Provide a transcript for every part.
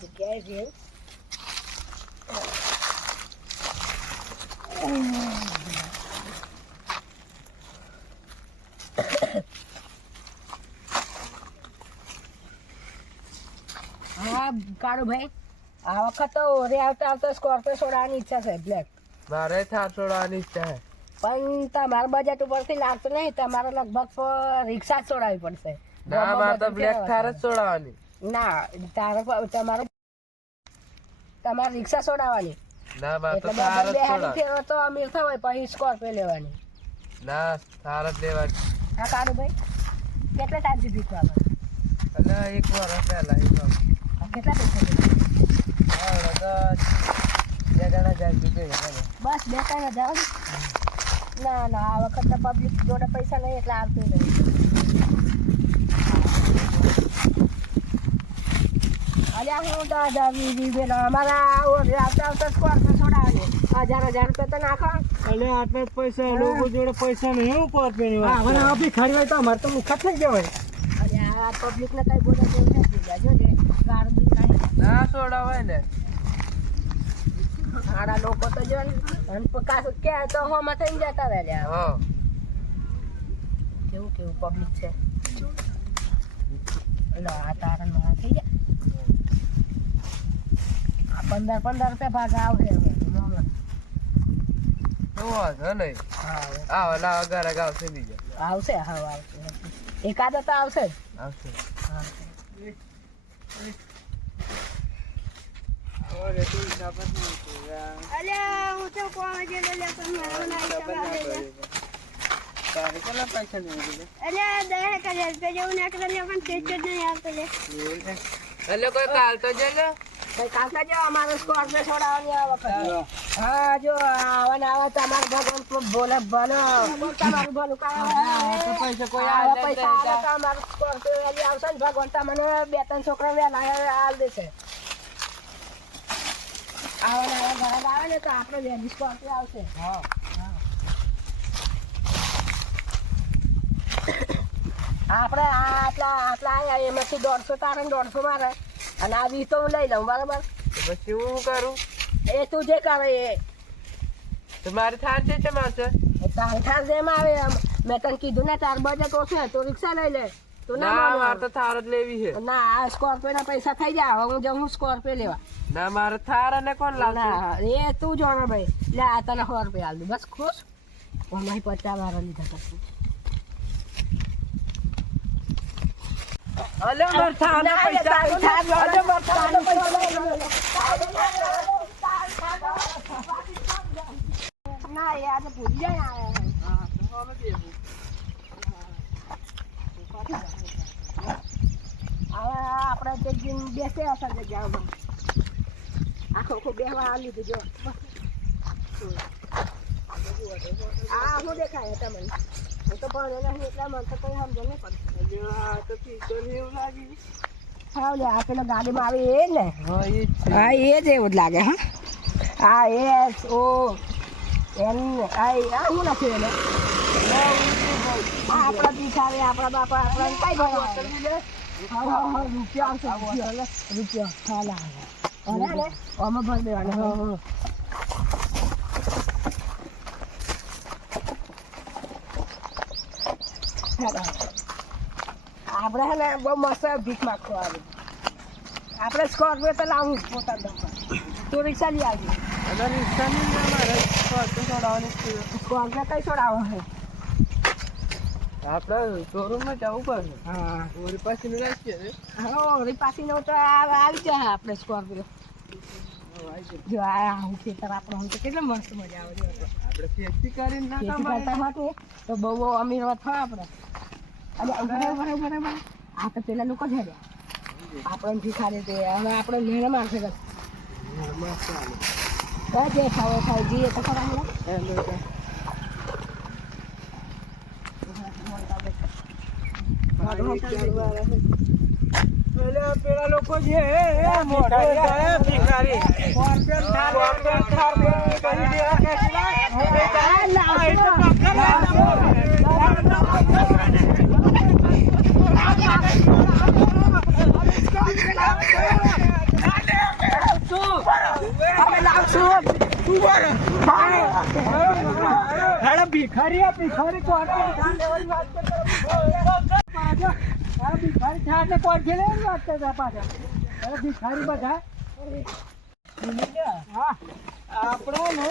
જગ્યાએ જેવું હા કાળુભાઈ આ વખત તો ઓરે આવતા સ્કોર્પિયો છોડવાની ઈચ્છા છે બ્લેક મારે થાર છોડવાની ઈચ્છા છે પણ તમારા બજેટ ઉપરથી લાગતું નહીં તમારે લગભગ રિક્ષા જ છોડાવવી પડશે ના મારે તો બ્લેક થાર જ છોડાવવાની ના તમારે રિક્ષા છોડાવવાની ના મારે તો એટલે થાર જ બેહાડી છોડાવવાની ફેરો તો અમીર થવાય પછી સ્કોર્પિયો લેવાની ના થાર જ લેવાની હા કાળુભાઈ કેટલા ટાઈમ સુધી આપણે એટલે એક વર્ષ પહેલા કેટલા પૈસા તો 2,000 રૂપિયા બસ 2,000 ના ના આ વખત તો પબ્લિક જોડે પૈસા નહીં એટલે આવતું નહીં અલ્યા હું તો અમારા આવતા સ્કોર્પિયો છોડાવવાની 1,000 રૂપિયા તો નાખો એટલે આટલા જ પૈસા લોકો જોડે પૈસા નહીં હું સ્કોર્પિયો હા મને અભી ખરી હોય તો અમારે તો મુખત થઈ જવાય અરે આ પબ્લિકને કઈ બોલે જેવું નથી જોજે ગાડી કાંઈ ના છોડાવાય ને આડા લોકો તો જો કે તો હોમાં થઈને જતા રહ્યા હા કેવું કેવું પબ્લિક છે એટલે આ તારણ માં થઈ જાય આ 15 રૂપિયા ભાગ આવશે હવે વાંધો નહીં આવો લાવ અગાર આવશે બીજા આવશે હા આવશે એકાદ તો આવશે જ આવશે એટલે કોઈ કાલ તો જઈ કાકા જો અમારે સ્કોર્પિયો છોડાવવાની આ વખત હા જો આવા તમારે ભગવાન બોલે ભલો તમારું ભલું પૈસા કોઈ પૈસા આવે તો અમારું સ્કોર્પિયો આવશે ને ભગવાન તમને 2-3 છોકરા વહેલા હાલ દેશે આવા ઘરે આવે ને તો આપણે વહેલી સ્કોર્પિયો આવશે હા આપણે આટલા આવ્યા એમાંથી 150 તારે 150 મારે અને આ 20 તો હું લઈ લઉં બરાબર પછી હું કરું એ તું જે કરે એ તમારે થાર છે કેમ આવશે તાર થાર જેમ આવે મેં તને કીધું ને તાર બજેટ ઓછું તો રિક્ષા લઈ લે તું ના ના મારે તો થાર જ લેવી છે ના આ સ્કોર્પિયો ના પૈસા થઈ જાય હવે હું જાઉં સ્કોર્પિયો લેવા ના મારે થાર અને કોણ લાવશે ના એ તું જોડે ભાઈ લે આ તને 100 રૂપિયા આલ દઉં બસ ખુશ ઓમાં 50 વાળા લીધા કરશું અલે માર થાર ના પૈસા અલે માર થાર ના પૈસા ના યાર તો ભૂલી જાય આપણે બેસે હશે જગ્યામાં આખો બેહવા આવી લીધું જો આ હું દેખાય તમને હું તો ભણેલો નહીં એટલા મને તો કઈ સમજો નહીં પડશે હા લે આ પેલા ગાડીમાં આવે એ ને હા એ જ એવું જ લાગે હા હા એ ઓ એની આ હું નથી એને આપણા પીછાવે આપણા બાપા આપણા કઈ ભણવા રૂપિયા આવશે રૂપિયા હા લાગે આમાં ભરી દેવાનું આપણે હે ને બહુ મસ્ત ભીખ માગતો આવે આપણે સ્કોર્પિયો તો લાવું પોતાના તું રિક્ષા લઈ આવજે રિક્ષા નહીં મારે સ્કોર્પિયો છોડાવવાની સ્કોર્પિયો કઈ છોડાવો છે આપણે શોરૂમમાં જવું પડશે હા ઓરી પાછી રાખીએ હા ઓરી પાછી નો તો આવી જાય આપણે સ્કોર્પિયો જો આ હું ખેતર આપણો હું તો કેટલો મસ્ત મજા આવે આપણે ખેતી કરીને ના ખેતી કરતા માટે તો બહુ અમીર થવા આપણે બરાબર આ તો પેલા લોકો જ હર્યા આપણે ભીખારી તે હવે આપણે લેણે મારશે જે ખાવો ખાવ જઈએ તો ખરા પેલા લોકો છે ભિખારી ભિખારી કોણ વાત ભિખારી થાય એટલે કોણ છે ને વાત કરતા પાછા ભિખારી બધા આપણે ને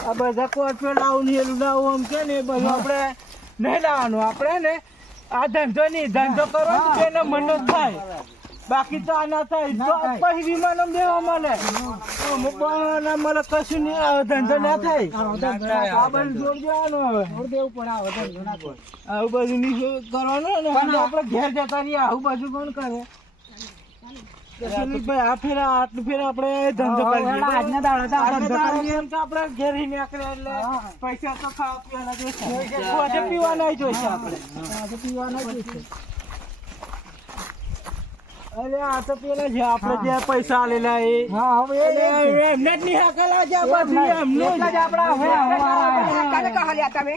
આ બધા કોર્પોરેટ લાવું ને એલું લાવું આમ કે ને એ બધું આપણે નહીં લાવવાનું આપણે ને આ ધંધો નહીં ધંધો કરો તો તેને મન જ થાય બાકી તો આ ના થાય તો પછી વિમાન દેવા મળે અમુક ના મળે કશું નહીં આવે ધંધો ના થાય આ બધું જોડ દેવાનું હવે દેવું પડે આવે ધંધો ના થાય આવું બધું નહીં કરવાનું ને આપણે ઘેર જતા રહીએ આવું બધું કોણ કરે ભાઈ આ ફેરા આટલું ફેરા આપણે ધંધો કરીએ આજના દાડા એમ તો આપણે ઘેર નીકળે એટલે પૈસા તો ખાવા પીવાના જોઈશે પીવાના જોઈશે આપણે પીવાના જોઈશે અરે આ તો પેલા છે આપણે જે પૈસા આલેલા એ એમને જ નહીં હાકેલા છે પછી એમને જ આપણા કાલે કહો લ્યા તમે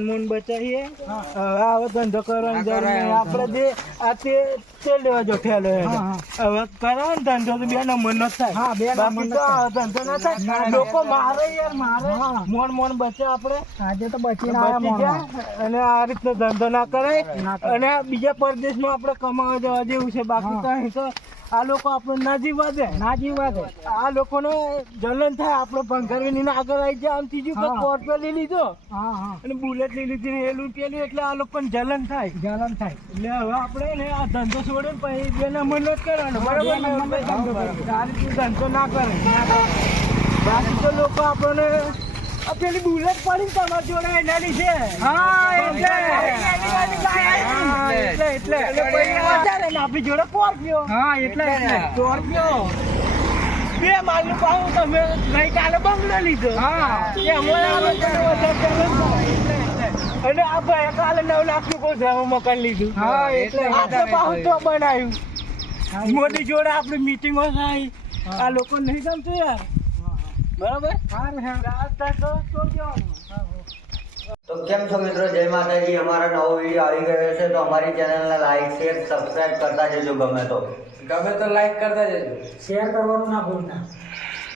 મોન બચાવીએ હવે ધંધો કરવાની જરૂર નહીં આપડે જે આ તેલ લેવા જો ઠેલો હવે કરો ને ધંધો તો બે નંબર નો થાય બાકી તો ધંધો ના થાય લોકો મારે યાર મારે મોન બચે આપડે આજે તો બચી જાય અને આ રીતનો ધંધો ના કરાય અને બીજા પરદેશમાં આપણે કમાવા જવા જેવું છે બાકી તો અહીં તો આ લોકો આપણે ના જીવવા દે આ લોકોને જલન થાય આપણે ભંગારવી આગળ આવી જાય આમ ત્રીજું કોર્ટ પર લઈ લીધો અને બુલેટ લઈ લીધી એલું પેલું એટલે આ લોકોને જલન થાય એટલે હવે આપણે ને આ ધંધો છોડે પછી બે નંબર નો જ કરવાનો બરાબર આ રીતનું ધંધો ના કરે બાકી તો લોકો આપણને પેલી બુલેટ પડી તમારી જોડે એના લીધે આપણી જોડે સ્કોર્પિયો સ્કોર્પિયો બે માલ નું પાવું તમે ગઈકાલે બંગલો લીધો અને આ ભાઈ કાલે 9 લાખ નું કોઈ મકાન લીધું પાવું તો બનાવ્યું મોદી જોડે આપણી મીટિંગો થાય આ લોકો નહીં ગમતું યાર બરાબર તો કેમ છો મિત્રો, જય માતાજી. અમારો નવો વિડીયો આવી ગયો છે તો અમારી ચેનલને લાઈક શેર સબસ્ક્રાઇબ કરતા જજો. ગમે તો લાઈક કરતા જજો. શેર કરવાનું ના ભૂલતા.